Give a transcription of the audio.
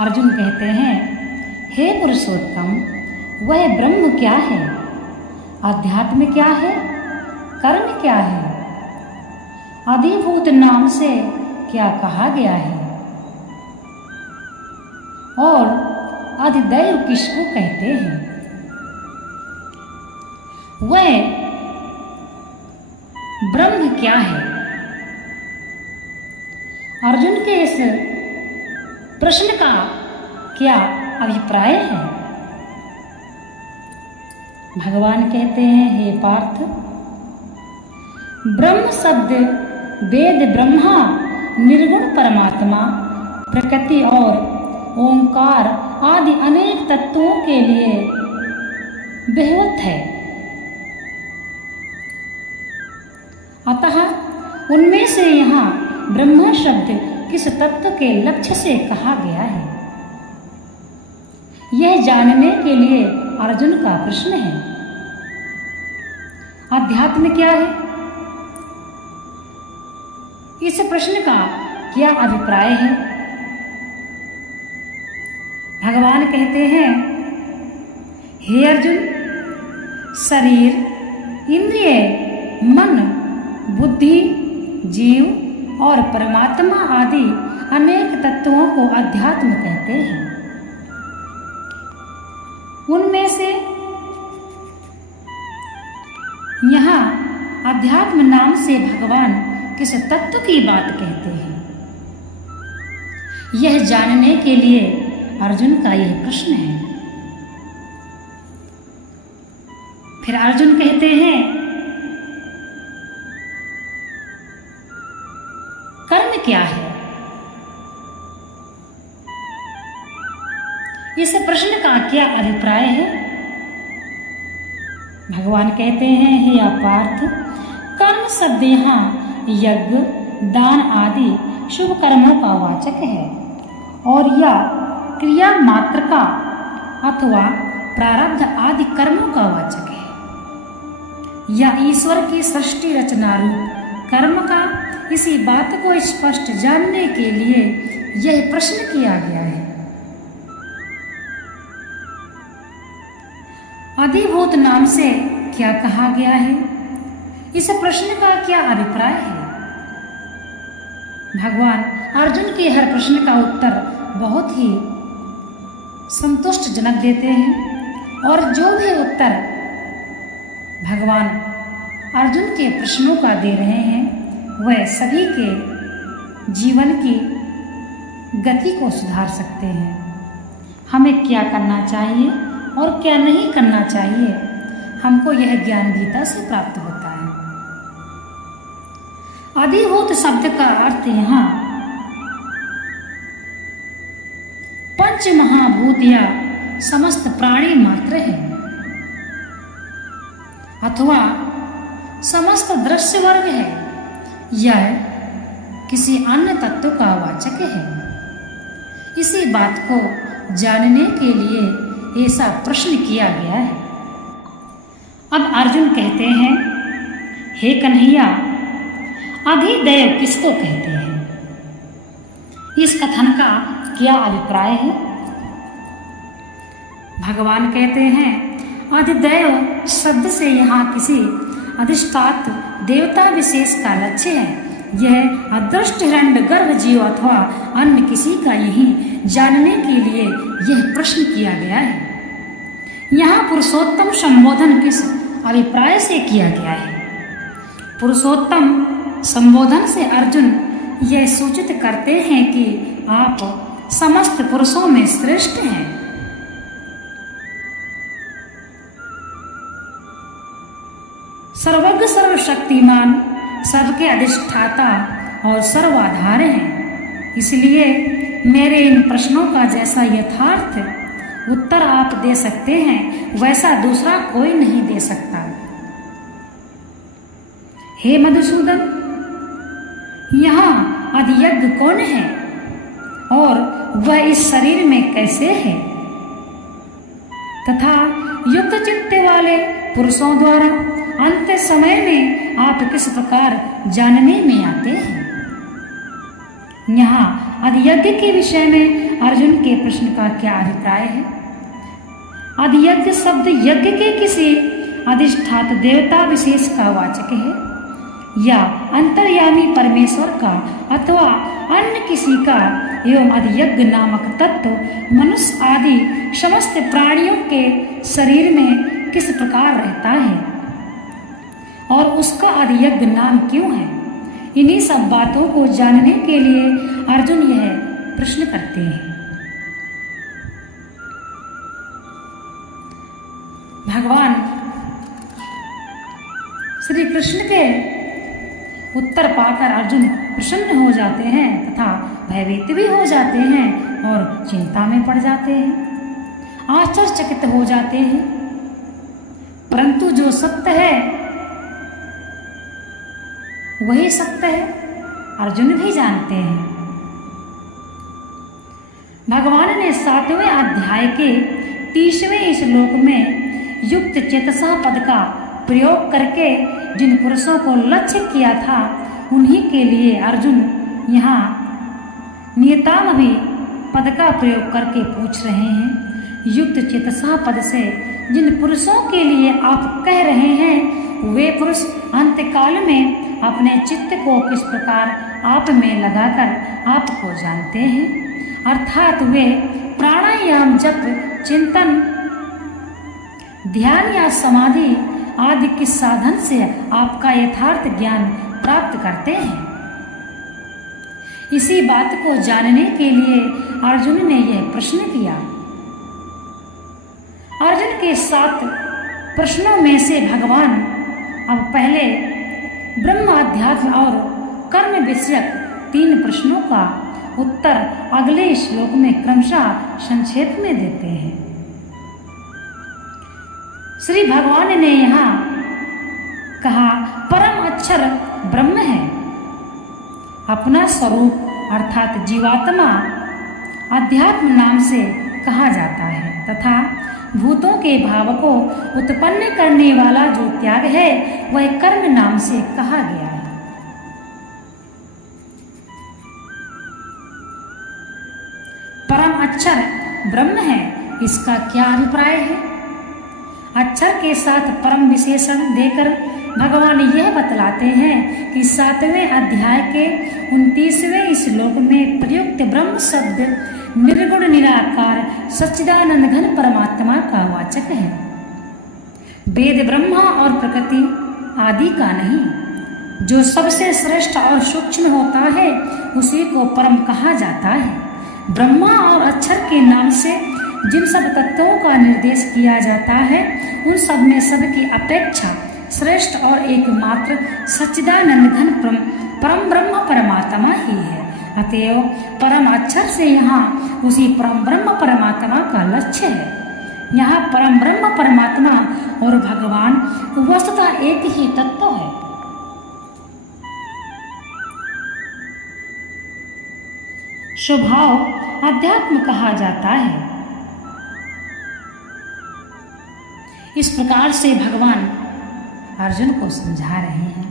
अर्जुन कहते हैं, हे पुरुषोत्तम, वह ब्रह्म क्या है? अध्यात्म क्या है? कर्म क्या है? अधिभूत नाम से क्या कहा गया है? और अधिदैव किसको कहते हैं? वह ब्रह्म क्या है? अर्जुन के इस प्रश्न का क्या अभिप्राय है? भगवान कहते हैं, हे पार्थ, ब्रह्म शब्द वेद ब्रह्मा, निर्गुण परमात्मा, प्रकृति और ओंकार आदि अनेक तत्वों के लिए बेहद है। अतः उनमें से यहाँ ब्रह्म शब्द किस तत्व के लक्ष्य से कहा गया है, यह जानने के लिए अर्जुन का प्रश्न है। अध्यात्म क्या है? इस प्रश्न का क्या अभिप्राय है? भगवान कहते हैं, हे अर्जुन, शरीर, इंद्रिय, मन, बुद्धि, जीव और परमात्मा आदि अनेक तत्वों को अध्यात्म कहते हैं। उनमें से यहाँ अध्यात्म नाम से भगवान किस तत्व की बात कहते हैं, यह जानने के लिए अर्जुन का यह प्रश्न है। फिर अर्जुन कहते हैं, कर्म क्या है? इस प्रश्न का क्या अभिप्राय है? भगवान कहते हैं, हे पार्थ, कर्म शब्द यहाँ यज्ञ, दान आदि शुभ कर्मों का वाचक है और यह क्रिया मात्र का अथवा प्रारब्ध आदि कर्मों का वाचक है। यह ईश्वर की सृष्टि रचना रूप कर्म का इसी बात को स्पष्ट जानने के लिए यह प्रश्न किया गया है। अधिभूत नाम से क्या कहा गया है? इस प्रश्न का क्या अभिप्राय है? भगवान अर्जुन के हर प्रश्न का उत्तर बहुत ही संतुष्टजनक देते हैं और जो भी उत्तर भगवान अर्जुन के प्रश्नों का दे रहे हैं वह सभी के जीवन की गति को सुधार सकते हैं। हमें क्या करना चाहिए और क्या नहीं करना चाहिए, हमको यह ज्ञान गीता से प्राप्त होता है। अधिभूत शब्द का अर्थ यहाँ पंच महाभूत या समस्त प्राणी मात्र है अथवा समस्त दृश्य वर्ग है। यह किसी अन्य तत्व का वाचक है। इसी बात को जानने के लिए ऐसा प्रश्न किया गया है। अब अर्जुन कहते हैं, हे कन्हैया, अधिदैव किसको कहते हैं? इस कथन का क्या अभिप्राय है? भगवान कहते हैं, अधिदैव शब्द से यहाँ किसी अधिष्ठात देवता विशेष का लक्ष्य है। यह अदृष्ट हिरण्यगर्भ जीव अथवा अन्य किसी का यही जानने के लिए यह प्रश्न किया गया है। यहाँ पुरुषोत्तम संबोधन किस अभिप्राय से किया गया है? पुरुषोत्तम संबोधन से अर्जुन यह सूचित करते हैं कि आप समस्त पुरुषों में श्रेष्ठ हैं। सर्वज्ञ, सर्वशक्तिमान, सबके अधिष्ठाता और सर्वाधार हैं। इसलिए मेरे इन प्रश्नों का जैसा यथार्थ उत्तर आप दे सकते हैं वैसा दूसरा कोई नहीं दे सकता। हे मधुसूदन, यहाँ अधियज्ञ कौन है और वह इस शरीर में कैसे है तथा युक्त चित्त वाले पुरुषों द्वारा अंत समय में आप किस प्रकार जानने में आते हैं? यहाँ अधियज्ञ के विषय में अर्जुन के प्रश्न का क्या अभिप्राय है? अधियज्ञ शब्द यज्ञ के किसी अधिष्ठात देवता विशेष का वाचक है या अंतर्यामी परमेश्वर का अथवा अन्य किसी का, एवं अधियज्ञ नामक तत्व मनुष्य आदि समस्त प्राणियों के शरीर में किस प्रकार रहता है और उसका अधियज्ञ नाम क्यों है? इन्हीं सब बातों को जानने के लिए अर्जुन यह प्रश्न करते हैं। भगवान श्री कृष्ण के उत्तर पाकर अर्जुन प्रसन्न हो जाते हैं तथा भयभीत भी हो जाते हैं और चिंता में पड़ जाते हैं, आश्चर्यचकित हो जाते हैं। परंतु जो सत्य है वही सत्य है, अर्जुन भी जानते हैं। भगवान ने 7वें अध्याय के 30वें श्लोक में युक्त चेतसा पद का प्रयोग करके जिन पुरुषों को लक्ष्य किया था, उन्हीं के लिए अर्जुन यहाँ नियताम भी पद का प्रयोग करके पूछ रहे हैं। युक्त चेतसा पद से जिन पुरुषों के लिए आप कह रहे हैं, वे पुरुष अंतकाल में अपने चित्त को किस प्रकार आप में लगाकर आपको जानते हैं, अर्थात वे प्राणायाम, जप, चिंतन, ध्यान या समाधि आदि के साधन से आपका यथार्थ ज्ञान प्राप्त करते हैं। इसी बात को जानने के लिए अर्जुन ने यह प्रश्न किया। अर्जुन के 7 प्रश्नों में से भगवान अब पहले ब्रह्म, अध्यात्म और कर्म विषयक 3 प्रश्नों का उत्तर अगले श्लोक में क्रमशः संक्षेप में देते हैं। श्री भगवान ने यहाँ कहा, परम अक्षर ब्रह्म है। अपना स्वरूप अर्थात जीवात्मा अध्यात्म नाम से कहा जाता है तथा भूतों के भाव को उत्पन्न करने वाला जो त्याग है वह कर्म नाम से कहा गया है। परम अक्षर ब्रह्म है, इसका क्या अभिप्राय है? अक्षर के साथ परम विशेषण देकर भगवान यह बतलाते हैं कि 7वें अध्याय के 29वें श्लोक में प्रयुक्त ब्रह्म शब्द निर्गुण निराकार सच्चिदानंद घन परमात्मा का वाचक है, वेद, ब्रह्मा और प्रकृति आदि का नहीं। जो सबसे श्रेष्ठ और सूक्ष्म होता है उसी को परम कहा जाता है। ब्रह्मा और अक्षर के नाम से जिन सब तत्वों का निर्देश किया जाता है, उन सब में सबकी अपेक्षा श्रेष्ठ और एकमात्र सच्चिदानंद घन परम ब्रह्म परमात्मा ही है। अतएव परम अक्षर से यहाँ उसी परम ब्रह्म परमात्मा का लक्ष्य है। यहाँ परम ब्रह्म परमात्मा और भगवान वस्तुतः एक ही तत्व है। स्वभाव अध्यात्म कहा जाता है। इस प्रकार से भगवान अर्जुन को समझा रहे हैं।